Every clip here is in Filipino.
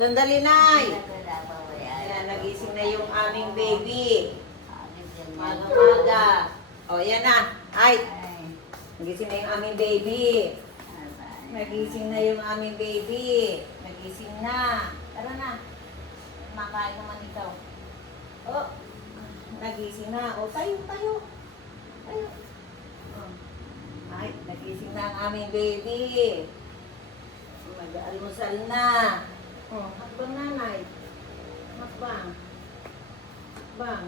Sandali, Nay. Ayan, nagising na yung aming baby. Maga-maga. O, yan na. Ay, nagising na yung aming baby. Nagising na yung aming baby. Nagising na. Tara na. Makain naman ikaw. Oh, nagising na. O, tayo. Tayo. Oh. Ay, nagising na ang aming baby. Mag-almusal na. Oh, hakbang nanay. Hakbang. Hakbang.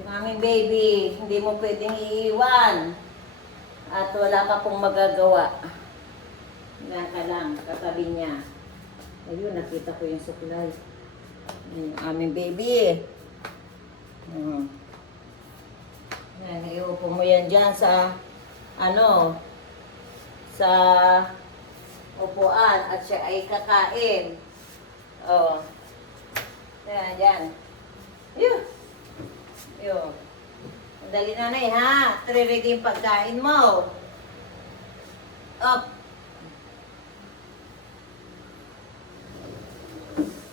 Yung aming baby, hindi mo pwedeng iiwan. At wala ka pong magagawa. Yan ka lang, katabi niya. Ayun, nakita ko yung suklay. Yung aming baby. Yan, iupo mo yan dyan sa, sa upuan at siya ay kakain. Oh. Yan. Yun. Dali nanay ha. Ready yung pagkain mo. Up.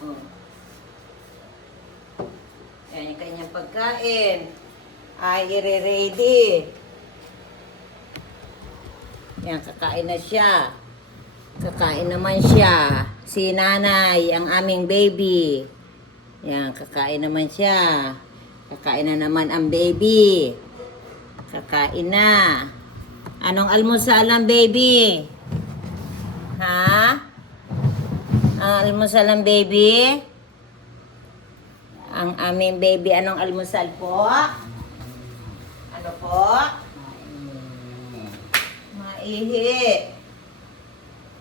Oh. Yan yung kanyang pagkain. Ay, i-ready. Yan, kakain na siya. Kakain naman siya. Si nanay, ang aming baby. Yan, kakain naman siya. Kakain na naman ang baby. Kakain na. Anong almusal ang baby? Ha? Ang almusal ang baby? Ang aming baby, anong almusal po? Ano po? Maihi.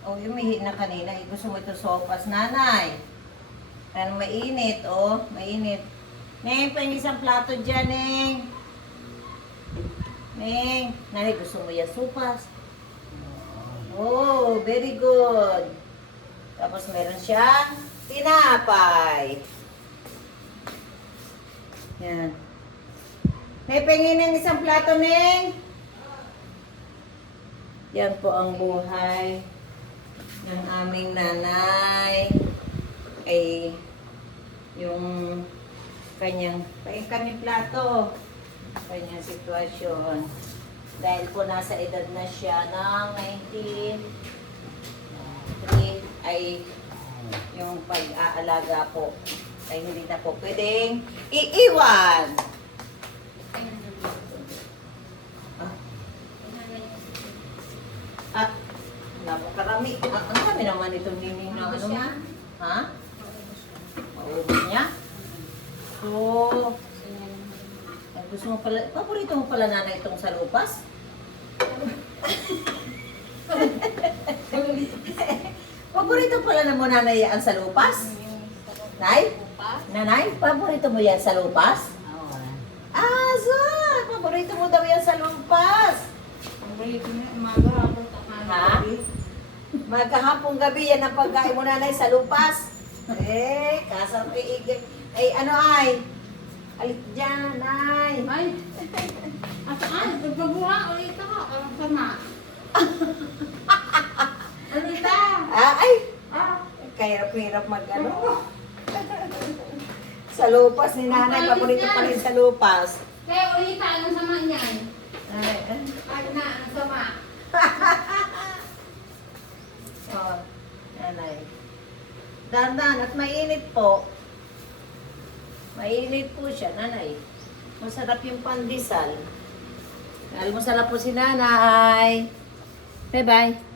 Oh, umihi na kanina. Gusto mo ito sopas, nanay. Pero mainit, oh. Mainit. Neng, pwede isang plato dyan, Neng. Neng, nanay, gusto mo yan sopas? Oh, very good. Tapos meron siyang tinapay. Yan. Neng, pengin ng isang plato, Neng. Yan po ang buhay ng aming nanay. Ay, yung kanyang plato, kanyang sitwasyon. Dahil po nasa edad na siya ng 93, ay yung pag-aalaga po ay hindi na po pwedeng iiwan. Napakarami. Ang dami naman itong nining na ano mo. Ha? Maubos niya? So, gusto mo pala, paborito mo pala nanay itong salupas? Paborito pala na mo nanay ang salupas? Nay? Nanay, paborito mo yan salupas? Ah, so, paborito mo daw yan salupas? Paborito niya, umaga, hapon, Ha? Magkahapong gabi yan ang pagkain mo nanay salupas? Kasarpi igip. Ay, ano ay? Alit dyan, ay. Ay! Asaan? Pagbabuha, ulit ako. Alam sama. Ulit Ay! Kahirap-hirap mag-ano. Salupas ni nanay, paborito pa rin salupas. Kaya ulit anong sama niyan? Ay, Ay na, anong sama? oh, nanay. Dandan at mainit po. Mainit po siya, nanay. Masarap yung pandesal. Almusal na po si nanay. Bye-bye.